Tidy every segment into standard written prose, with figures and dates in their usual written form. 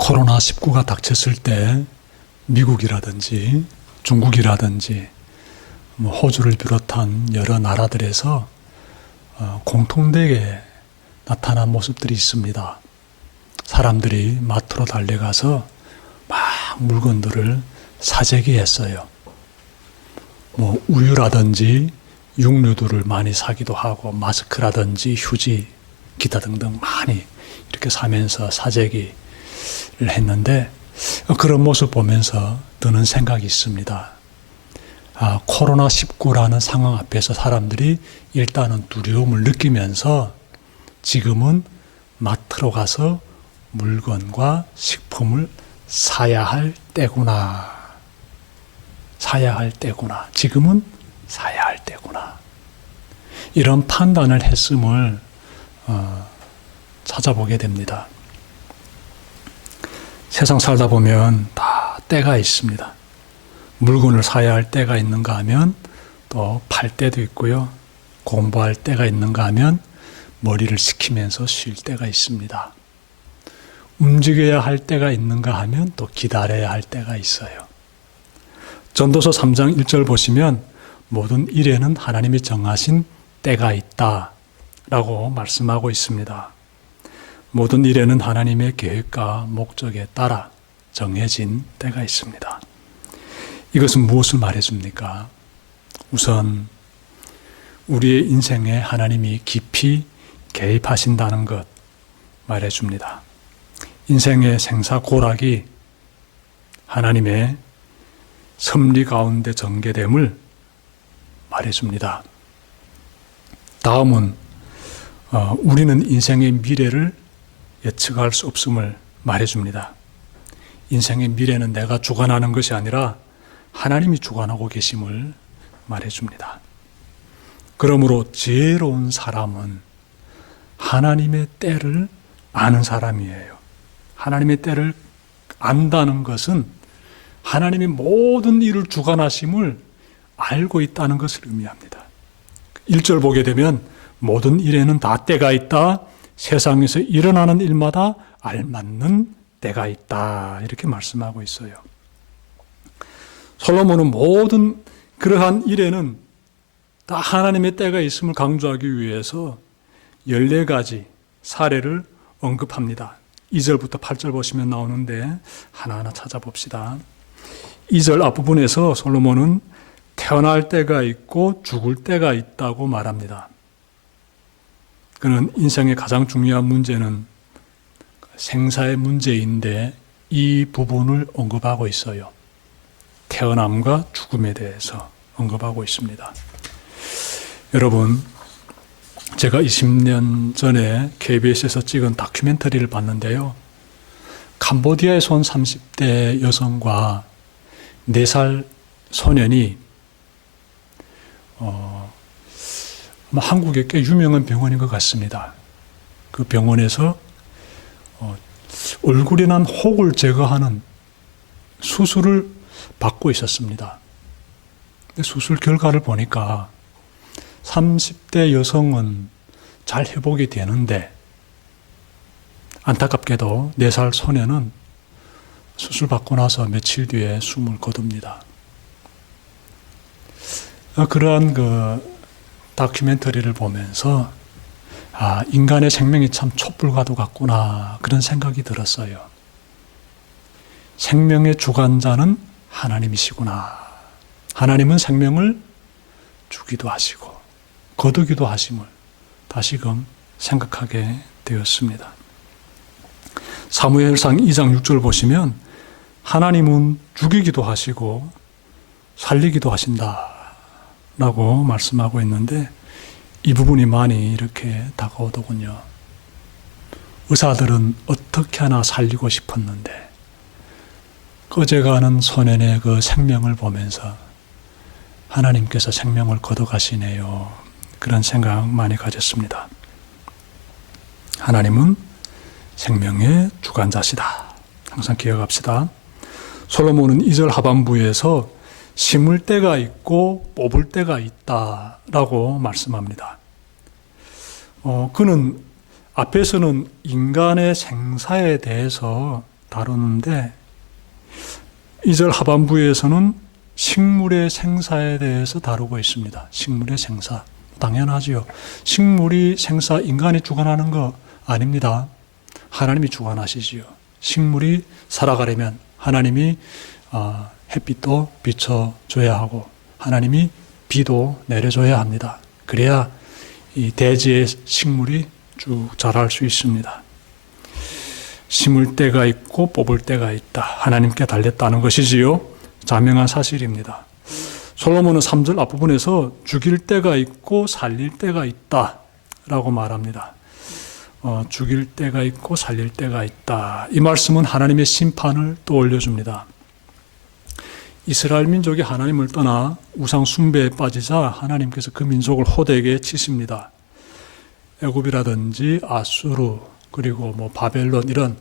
코로나19가 닥쳤을 때 미국이라든지 중국이라든지 호주를 비롯한 여러 나라들에서 공통되게 나타난 모습들이 있습니다. 사람들이 마트로 달려가서 막 물건들을 사재기했어요. 우유라든지 육류들을 많이 사기도 하고 마스크라든지 휴지, 기타 등등 많이 이렇게 사면서 사재기를 했는데 그런 모습 보면서 드는 생각이 있습니다. 코로나19라는 상황 앞에서 사람들이 일단은 두려움을 느끼면서 지금은 마트로 가서 물건과 식품을 사야 할 때구나. 사야 할 때구나. 지금은 사야 할 때구나. 이런 판단을 했음을 찾아보게 됩니다. 세상 살다 보면 다 때가 있습니다. 물건을 사야 할 때가 있는가 하면 또 팔 때도 있고요. 공부할 때가 있는가 하면 머리를 식히면서 쉴 때가 있습니다. 움직여야 할 때가 있는가 하면 또 기다려야 할 때가 있어요. 전도서 3장 1절 보시면 모든 일에는 하나님이 정하신 때가 있다 라고 말씀하고 있습니다. 모든 일에는 하나님의 계획과 목적에 따라 정해진 때가 있습니다. 이것은 무엇을 말해줍니까? 우선 우리의 인생에 하나님이 깊이 개입하신다는 것 말해줍니다. 인생의 생사고락이 하나님의 섭리 가운데 전개됨을 말해줍니다. 다음은 우리는 인생의 미래를 예측할 수 없음을 말해줍니다. 인생의 미래는 내가 주관하는 것이 아니라 하나님이 주관하고 계심을 말해줍니다. 그러므로 지혜로운 사람은 하나님의 때를 아는 사람이에요. 하나님의 때를 안다는 것은 하나님이 모든 일을 주관하심을 알고 있다는 것을 의미합니다. 1절 보게 되면 모든 일에는 다 때가 있다. 세상에서 일어나는 일마다 알맞는 때가 있다. 이렇게 말씀하고 있어요. 솔로몬은 모든 그러한 일에는 다 하나님의 때가 있음을 강조하기 위해서 14가지 사례를 언급합니다. 2절부터 8절 보시면 나오는데 하나하나 찾아봅시다. 2절 앞부분에서 솔로몬은 태어날 때가 있고 죽을 때가 있다고 말합니다. 그는 인생의 가장 중요한 문제는 생사의 문제인데 이 부분을 언급하고 있어요. 태어남과 죽음에 대해서 언급하고 있습니다. 여러분, 제가 20년 전에 KBS에서 찍은 다큐멘터리를 봤는데요. 캄보디아에서 온 30대 여성과 4살 소년이 아마 한국에 꽤 유명한 병원인 것 같습니다. 그 병원에서 얼굴에 난 혹을 제거하는 수술을 받고 있었습니다. 수술 결과를 보니까 30대 여성은 잘 회복이 되는데 안타깝게도 4살 소년은 수술 받고 나서 며칠 뒤에 숨을 거둡니다. 그러한 다큐멘터리를 보면서 인간의 생명이 참 촛불과도 같구나 그런 생각이 들었어요. 생명의 주관자는 하나님이시구나. 하나님은 생명을 주기도 하시고 거두기도 하심을 다시금 생각하게 되었습니다. 사무엘상 2장 6절 보시면 하나님은 죽이기도 하시고 살리기도 하신다 라고 말씀하고 있는데 이 부분이 많이 이렇게 다가오더군요. 의사들은 어떻게 하나 살리고 싶었는데 꺼져가는 소년의 그 생명을 보면서 하나님께서 생명을 거둬가시네요. 그런 생각 많이 가졌습니다. 하나님은 생명의 주관자시다. 항상 기억합시다. 솔로몬은 2절 하반부에서 심을 때가 있고 뽑을 때가 있다라고 말씀합니다. 그는 앞에서는 인간의 생사에 대해서 다루는데 2절 하반부에서는 식물의 생사에 대해서 다루고 있습니다. 식물의 생사. 당연하지요. 식물이 생사, 인간이 주관하는 거 아닙니다. 하나님이 주관하시지요. 식물이 살아가려면 하나님이 햇빛도 비춰줘야 하고 하나님이 비도 내려줘야 합니다. 그래야 이 대지의 식물이 쭉 자랄 수 있습니다. 심을 때가 있고 뽑을 때가 있다. 하나님께 달렸다는 것이지요. 자명한 사실입니다. 솔로몬은 3절 앞부분에서 죽일 때가 있고 살릴 때가 있다 라고 말합니다. 죽일 때가 있고 살릴 때가 있다. 이 말씀은 하나님의 심판을 떠올려줍니다. 이스라엘 민족이 하나님을 떠나 우상 숭배에 빠지자 하나님께서 그 민족을 호되게 치십니다. 애굽이라든지 아수르 그리고 바벨론 이런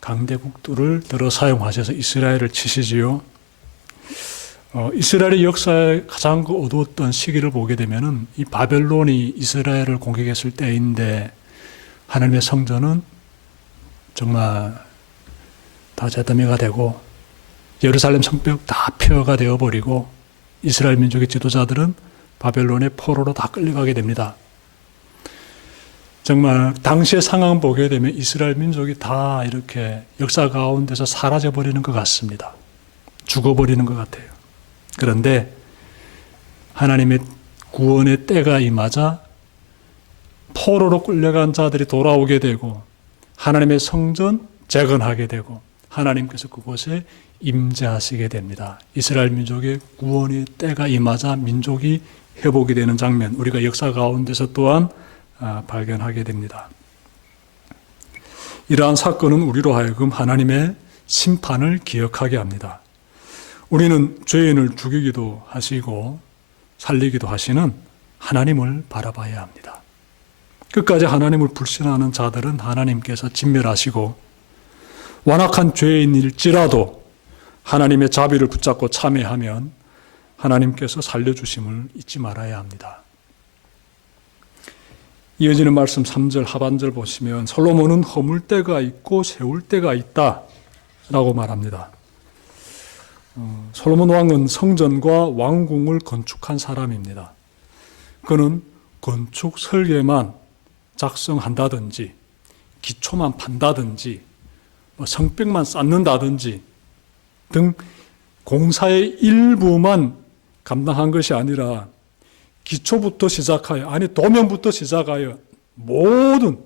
강대국들을 들어 사용하셔서 이스라엘을 치시지요. 이스라엘의 역사에 가장 어두웠던 시기를 보게 되면은 이 바벨론이 이스라엘을 공격했을 때인데 하나님의 성전은 정말 다 잿더미가 되고 예루살렘 성벽 다 폐허가 되어버리고 이스라엘 민족의 지도자들은 바벨론의 포로로 다 끌려가게 됩니다. 정말 당시의 상황 보게 되면 이스라엘 민족이 다 이렇게 역사 가운데서 사라져버리는 것 같습니다. 죽어버리는 것 같아요. 그런데 하나님의 구원의 때가 임하자 포로로 끌려간 자들이 돌아오게 되고 하나님의 성전 재건하게 되고 하나님께서 그곳에 임재하시게 됩니다. 이스라엘 민족의 구원의 때가 임하자 민족이 회복이 되는 장면, 우리가 역사 가운데서 또한 발견하게 됩니다. 이러한 사건은 우리로 하여금 하나님의 심판을 기억하게 합니다. 우리는 죄인을 죽이기도 하시고 살리기도 하시는 하나님을 바라봐야 합니다. 끝까지 하나님을 불신하는 자들은 하나님께서 진멸하시고 완악한 죄인일지라도 하나님의 자비를 붙잡고 참회하면 하나님께서 살려주심을 잊지 말아야 합니다. 이어지는 말씀 3절 하반절 보시면 솔로몬은 허물 때가 있고 세울 때가 있다 라고 말합니다. 솔로몬 왕은 성전과 왕궁을 건축한 사람입니다. 그는 건축 설계만 작성한다든지 기초만 판다든지 성벽만 쌓는다든지 등 공사의 일부만 감당한 것이 아니라 기초부터 시작하여 도면부터 시작하여 모든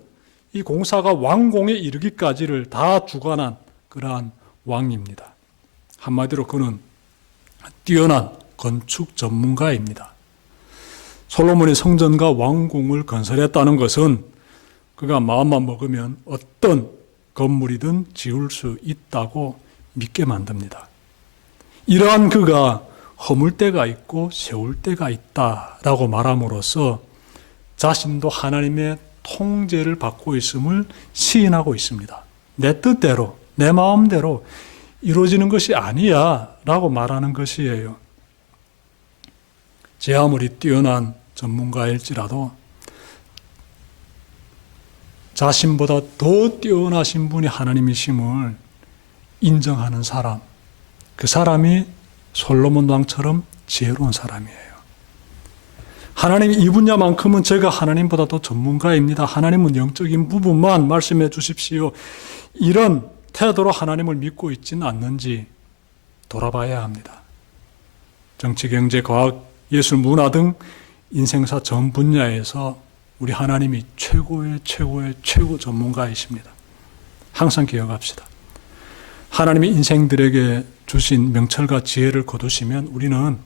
이 공사가 완공에 이르기까지를 다 주관한 그러한 왕입니다. 한마디로 그는 뛰어난 건축 전문가입니다. 솔로몬이 성전과 왕궁을 건설했다는 것은 그가 마음만 먹으면 어떤 건물이든 지을 수 있다고 믿게 만듭니다. 이러한 그가 허물 때가 있고 세울 때가 있다라고 말함으로써 자신도 하나님의 통제를 받고 있음을 시인하고 있습니다. 내 뜻대로, 내 마음대로 이루어지는 것이 아니야 라고 말하는 것이에요. 제 아무리 뛰어난 전문가일지라도 자신보다 더 뛰어나신 분이 하나님이심을 인정하는 사람, 그 사람이 솔로몬 왕처럼 지혜로운 사람이에요. 하나님 이 분야만큼은 제가 하나님보다 더 전문가입니다. 하나님은 영적인 부분만 말씀해 주십시오. 이런 태도로 하나님을 믿고 있지는 않는지 돌아봐야 합니다. 정치, 경제, 과학, 예술, 문화 등 인생사 전 분야에서 우리 하나님이 최고의 최고 전문가이십니다. 항상 기억합시다. 하나님이 인생들에게 주신 명철과 지혜를 거두시면 우리는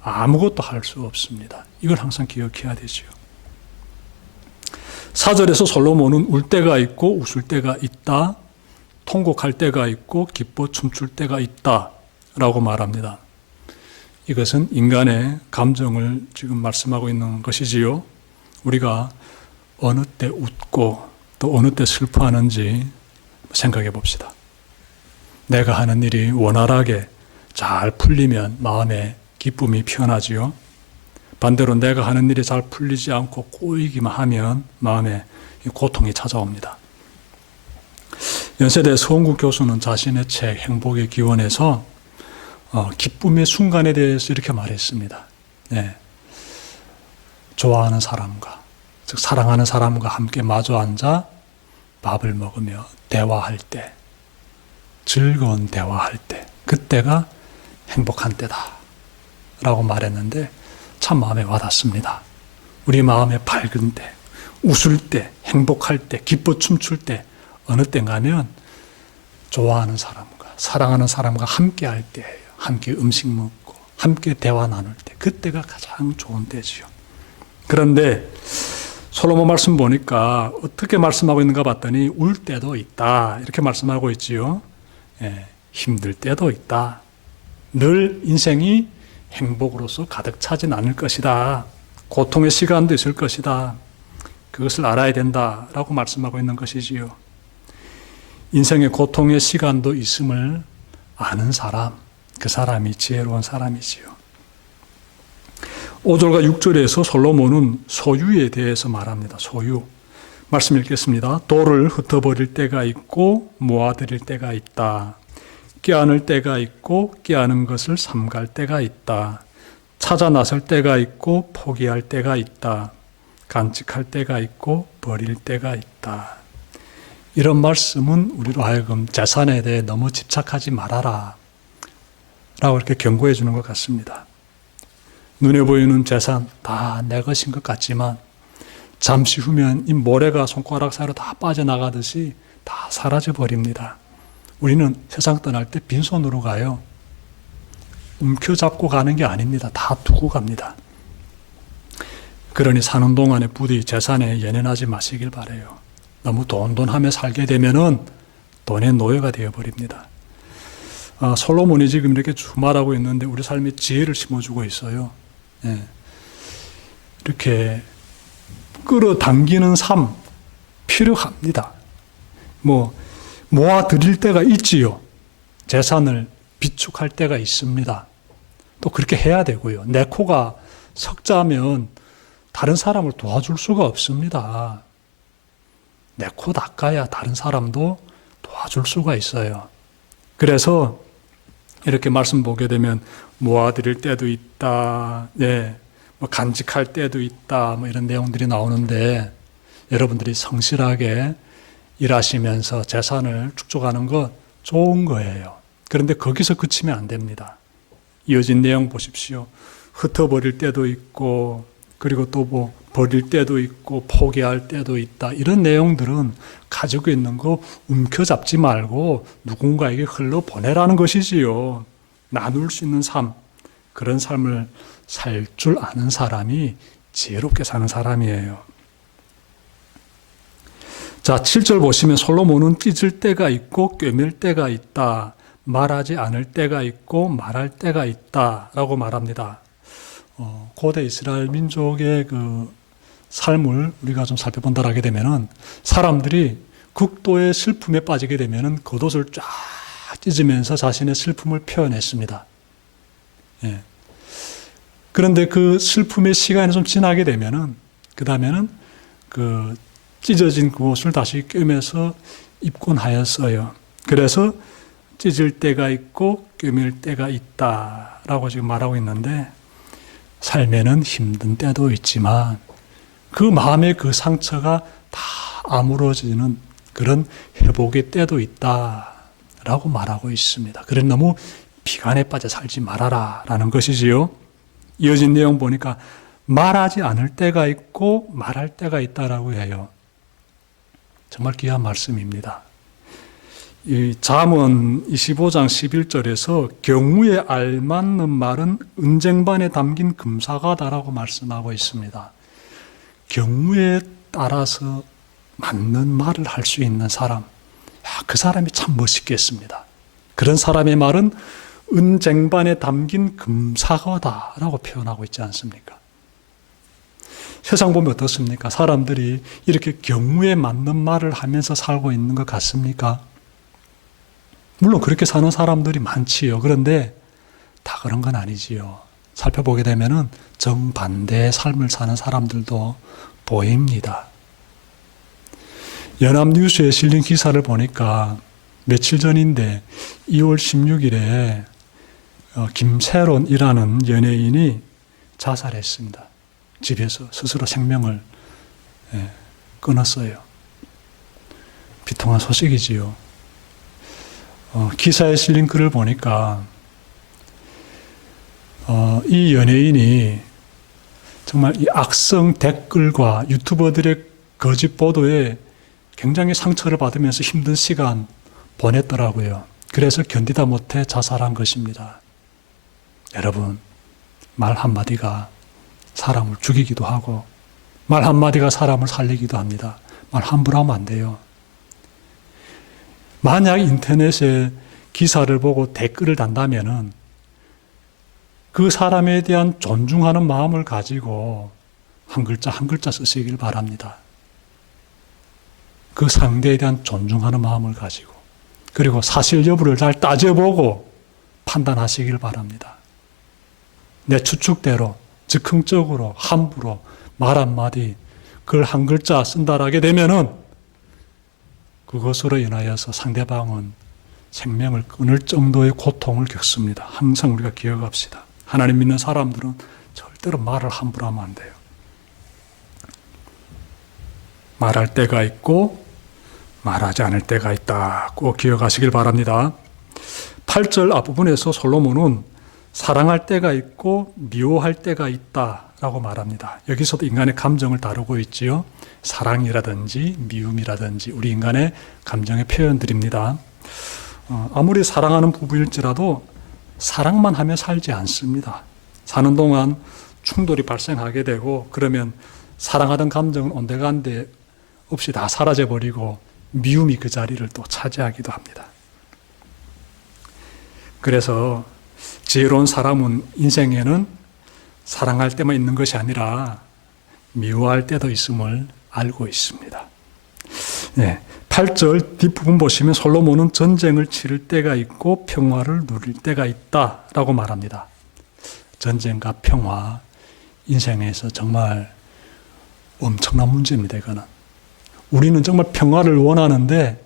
아무것도 할 수 없습니다. 이걸 항상 기억해야 되지요. 4절에서 솔로몬은 울 때가 있고 웃을 때가 있다. 통곡할 때가 있고 기뻐 춤출 때가 있다 라고 말합니다. 이것은 인간의 감정을 지금 말씀하고 있는 것이지요. 우리가 어느 때 웃고 또 어느 때 슬퍼하는지 생각해 봅시다. 내가 하는 일이 원활하게 잘 풀리면 마음에 기쁨이 피어나지요. 반대로 내가 하는 일이 잘 풀리지 않고 꼬이기만 하면 마음에 고통이 찾아옵니다. 연세대 서원국 교수는 자신의 책 행복의 기원에서 기쁨의 순간에 대해서 이렇게 말했습니다. 네. 좋아하는 사람과, 즉 사랑하는 사람과 함께 마주 앉아 밥을 먹으며 대화할 때, 즐거운 대화할 때, 그때가 행복한 때다 라고 말했는데 참 마음에 와닿습니다. 우리 마음에 밝은 때, 웃을 때, 행복할 때, 기뻐 춤출 때, 어느 때인가 하면 좋아하는 사람과, 사랑하는 사람과 함께 할 때예요. 함께 음식 먹고 함께 대화 나눌 때, 그때가 가장 좋은 때지요. 그런데 솔로몬 말씀 보니까 어떻게 말씀하고 있는가 봤더니 울 때도 있다 이렇게 말씀하고 있지요. 힘들 때도 있다. 늘 인생이 행복으로서 가득 차진 않을 것이다. 고통의 시간도 있을 것이다. 그것을 알아야 된다라고 말씀하고 있는 것이지요. 인생의 고통의 시간도 있음을 아는 사람, 그 사람이 지혜로운 사람이지요. 5절과 6절에서 솔로몬은 소유에 대해서 말합니다. 소유. 말씀 읽겠습니다. 돌을 흩어버릴 때가 있고 모아들일 때가 있다. 껴안을 때가 있고 껴안은 것을 삼갈 때가 있다. 찾아 나설 때가 있고 포기할 때가 있다. 간직할 때가 있고 버릴 때가 있다. 이런 말씀은 우리로 하여금 재산에 대해 너무 집착하지 말아라 라고 이렇게 경고해 주는 것 같습니다. 눈에 보이는 재산 다 내 것인 것 같지만 잠시 후면 이 모래가 손가락 사이로 다 빠져나가듯이 다 사라져 버립니다. 우리는 세상 떠날 때 빈손으로 가요. 움켜잡고 가는 게 아닙니다. 다 두고 갑니다. 그러니 사는 동안에 부디 재산에 연연하지 마시길 바라요. 너무 돈돈하며 살게 되면은 돈의 노예가 되어버립니다. 솔로몬이 지금 이렇게 쭉 말하고 있는데 우리 삶에 지혜를 심어주고 있어요. 이렇게 끌어당기는 삶 필요합니다. 모아드릴 때가 있지요. 재산을 비축할 때가 있습니다. 또 그렇게 해야 되고요. 내 코가 석자면 다른 사람을 도와줄 수가 없습니다. 내 코 닦아야 다른 사람도 도와줄 수가 있어요. 그래서 이렇게 말씀 보게 되면 모아드릴 때도 있다. 간직할 때도 있다. 이런 내용들이 나오는데 여러분들이 성실하게 일하시면서 재산을 축적하는 것 좋은 거예요. 그런데 거기서 그치면 안 됩니다. 이어진 내용 보십시오. 흩어버릴 때도 있고 그리고 또 버릴 때도 있고 포기할 때도 있다. 이런 내용들은 가지고 있는 거 움켜잡지 말고 누군가에게 흘러보내라는 것이지요. 나눌 수 있는 삶, 그런 삶을 살 줄 아는 사람이 지혜롭게 사는 사람이에요. 자, 7절 보시면 솔로몬은 찢을 때가 있고 꿰맬 때가 있다. 말하지 않을 때가 있고 말할 때가 있다. 라고 말합니다. 고대 이스라엘 민족의 그 삶을 우리가 좀 살펴본다라게 되면은 사람들이 극도의 슬픔에 빠지게 되면은 겉옷을 쫙 찢으면서 자신의 슬픔을 표현했습니다. 그런데 그 슬픔의 시간이 좀 지나게 되면은 그 다음에는 그 찢어진 그 옷을 다시 꿰매서 입곤 하였어요. 그래서 찢을 때가 있고 꿰맬 때가 있다라고 지금 말하고 있는데 삶에는 힘든 때도 있지만 그 마음의 그 상처가 다 아물어지는 그런 회복의 때도 있다라고 말하고 있습니다. 그래 너무 비관에 빠져 살지 말아라 라는 것이지요. 이어진 내용 보니까 말하지 않을 때가 있고 말할 때가 있다라고 해요. 정말 귀한 말씀입니다. 이 잠언 25장 11절에서 경우에 알맞는 말은 은쟁반에 담긴 금사과다라고 말씀하고 있습니다. 경우에 따라서 맞는 말을 할 수 있는 사람, 그 사람이 참 멋있겠습니다. 그런 사람의 말은 은쟁반에 담긴 금사과다라고 표현하고 있지 않습니까? 세상 보면 어떻습니까? 사람들이 이렇게 경우에 맞는 말을 하면서 살고 있는 것 같습니까? 물론 그렇게 사는 사람들이 많지요. 그런데 다 그런 건 아니지요. 살펴보게 되면은 정반대의 삶을 사는 사람들도 보입니다. 연합뉴스에 실린 기사를 보니까 며칠 전인데 2월 16일에 김세론이라는 연예인이 자살했습니다. 집에서 스스로 생명을 끊었어요. 비통한 소식이지요. 기사에 실린 글을 보니까 이 연예인이 정말 이 악성 댓글과 유튜버들의 거짓 보도에 굉장히 상처를 받으면서 힘든 시간 보냈더라고요. 그래서 견디다 못해 자살한 것입니다. 여러분, 말 한마디가 사람을 죽이기도 하고 말 한마디가 사람을 살리기도 합니다. 말 함부로 하면 안 돼요. 만약 인터넷에 기사를 보고 댓글을 단다면은 그 사람에 대한 존중하는 마음을 가지고 한 글자 한 글자 쓰시길 바랍니다. 그 상대에 대한 존중하는 마음을 가지고 그리고 사실 여부를 잘 따져보고 판단하시길 바랍니다. 내 추측대로 즉흥적으로 함부로 말 한마디 글 한 글자 쓴다라게 되면은 그것으로 인하여서 상대방은 생명을 끊을 정도의 고통을 겪습니다. 항상 우리가 기억합시다. 하나님 믿는 사람들은 절대로 말을 함부로 하면 안 돼요. 말할 때가 있고 말하지 않을 때가 있다. 꼭 기억하시길 바랍니다. 8절 앞부분에서 솔로몬은 사랑할 때가 있고 미워할 때가 있다라고 말합니다. 여기서도 인간의 감정을 다루고 있지요. 사랑이라든지 미움이라든지 우리 인간의 감정의 표현들입니다. 아무리 사랑하는 부부일지라도 사랑만 하며 살지 않습니다. 사는 동안 충돌이 발생하게 되고 그러면 사랑하던 감정은 온데간데 없이 다 사라져버리고 미움이 그 자리를 또 차지하기도 합니다. 그래서 지혜로운 사람은 인생에는 사랑할 때만 있는 것이 아니라 미워할 때도 있음을 알고 있습니다. 8절 뒷부분 보시면 솔로몬은 전쟁을 치를 때가 있고 평화를 누릴 때가 있다라고 말합니다. 전쟁과 평화, 인생에서 정말 엄청난 문제입니다. 이거는. 우리는 정말 평화를 원하는데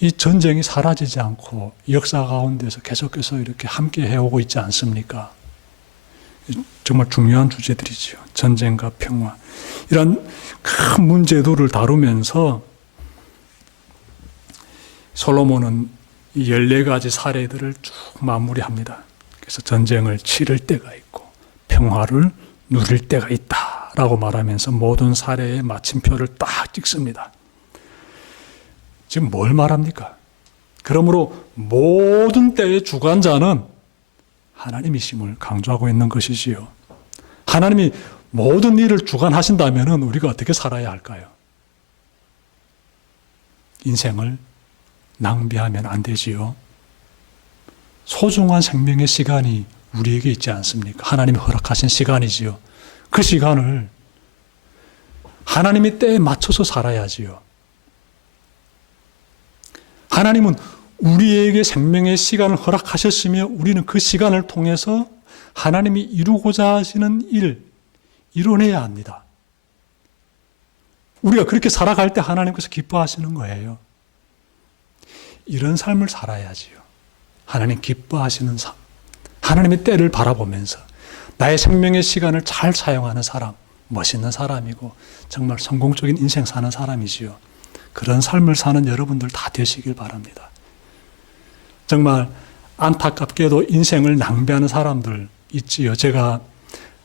이 전쟁이 사라지지 않고 역사 가운데서 계속해서 이렇게 함께 해오고 있지 않습니까? 정말 중요한 주제들이지요. 전쟁과 평화. 이런 큰 문제들을 다루면서 솔로몬은 이 14가지 사례들을 쭉 마무리합니다. 그래서 전쟁을 치를 때가 있고 평화를 누릴 때가 있다라고 말하면서 모든 사례의 마침표를 딱 찍습니다. 지금 뭘 말합니까? 그러므로 모든 때의 주관자는 하나님이심을 강조하고 있는 것이지요. 하나님이 모든 일을 주관하신다면 우리가 어떻게 살아야 할까요? 인생을 낭비하면 안 되지요. 소중한 생명의 시간이 우리에게 있지 않습니까? 하나님이 허락하신 시간이지요. 그 시간을 하나님의 때에 맞춰서 살아야지요. 하나님은 우리에게 생명의 시간을 허락하셨으며 우리는 그 시간을 통해서 하나님이 이루고자 하시는 일, 이뤄내야 합니다. 우리가 그렇게 살아갈 때 하나님께서 기뻐하시는 거예요. 이런 삶을 살아야지요. 하나님 기뻐하시는 삶. 하나님의 때를 바라보면서 나의 생명의 시간을 잘 사용하는 사람, 멋있는 사람이고 정말 성공적인 인생 사는 사람이지요. 그런 삶을 사는 여러분들 다 되시길 바랍니다. 정말 안타깝게도 인생을 낭비하는 사람들 있지요. 제가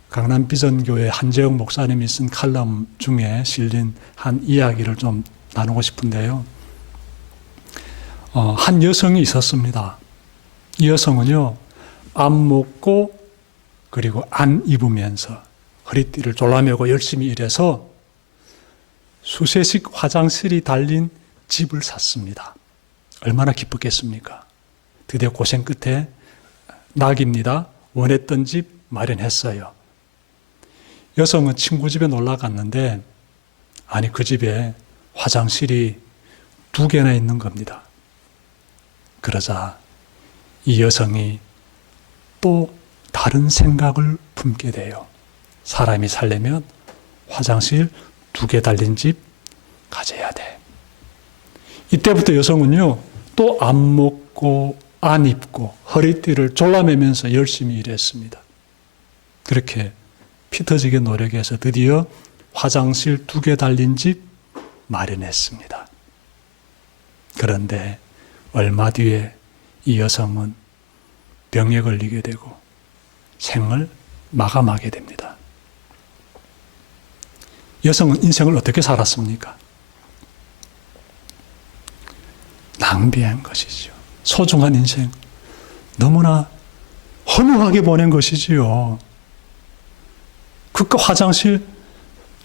강남 비전교회 한재영 목사님이 쓴 칼럼 중에 실린 한 이야기를 좀 나누고 싶은데요. 한 여성이 있었습니다. 이 여성은요, 안 먹고 그리고 안 입으면서 허리띠를 졸라매고 열심히 일해서 수세식 화장실이 달린 집을 샀습니다. 얼마나 기뻤겠습니까? 드디어 고생 끝에 낙입니다. 원했던 집 마련했어요. 여성은 친구 집에 놀러 갔는데 아니 그 집에 화장실이 2개나 있는 겁니다. 그러자 이 여성이 또 다른 생각을 품게 돼요. 사람이 살려면 화장실 2개 달린 집 가져야 돼. 이때부터 여성은요, 또 안 먹고 안 입고 허리띠를 졸라매면서 열심히 일했습니다. 그렇게 피 터지게 노력해서 드디어 화장실 2개 달린 집 마련했습니다. 그런데 얼마 뒤에 이 여성은 병에 걸리게 되고 생을 마감하게 됩니다. 여성은 인생을 어떻게 살았습니까? 낭비한 것이죠. 소중한 인생 너무나 허무하게 보낸 것이지요. 그깟 화장실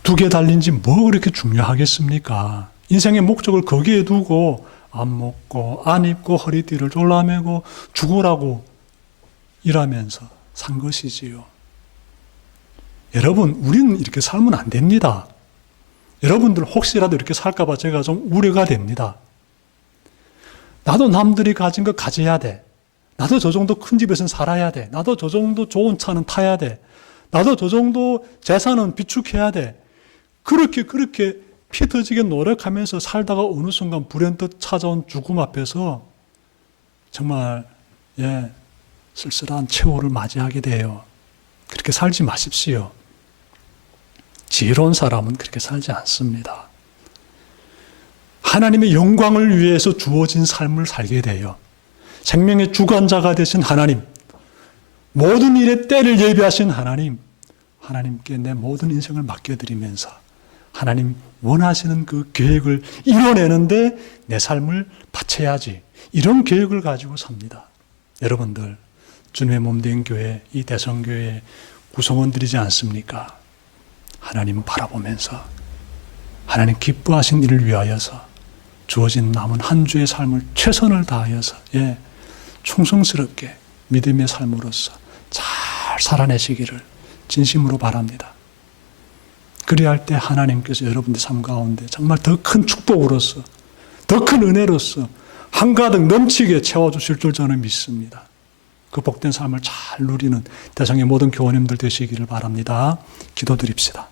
2개 달린 집 뭐 그렇게 중요하겠습니까? 인생의 목적을 거기에 두고 안 먹고 안 입고 허리띠를 졸라매고 죽으라고 일하면서 산 것이지요. 여러분, 우리는 이렇게 살면 안 됩니다. 여러분들 혹시라도 이렇게 살까 봐 제가 좀 우려가 됩니다. 나도 남들이 가진 거 가져야 돼. 나도 저 정도 큰 집에서는 살아야 돼. 나도 저 정도 좋은 차는 타야 돼. 나도 저 정도 재산은 비축해야 돼. 그렇게 피 터지게 노력하면서 살다가 어느 순간 불현듯 찾아온 죽음 앞에서 정말 쓸쓸한 최후를 맞이하게 돼요. 그렇게 살지 마십시오. 지혜로운 사람은 그렇게 살지 않습니다. 하나님의 영광을 위해서 주어진 삶을 살게 돼요. 생명의 주관자가 되신 하나님, 모든 일에 때를 예비하신 하나님, 하나님께 내 모든 인생을 맡겨드리면서 하나님 원하시는 그 계획을 이뤄내는데 내 삶을 바쳐야지, 이런 계획을 가지고 삽니다. 여러분들, 주님의 몸된 교회, 이 대성교회 구성원들이지 않습니까? 하나님을 바라보면서 하나님 기뻐하신 일을 위하여서 주어진 남은 한 주의 삶을 최선을 다하여서 충성스럽게 믿음의 삶으로서 잘 살아내시기를 진심으로 바랍니다. 그리할 때 하나님께서 여러분들 삶 가운데 정말 더 큰 축복으로서, 더 큰 은혜로서 한가득 넘치게 채워주실 줄 저는 믿습니다. 그 복된 삶을 잘 누리는 대성의 모든 교우님들 되시기를 바랍니다. 기도드립시다.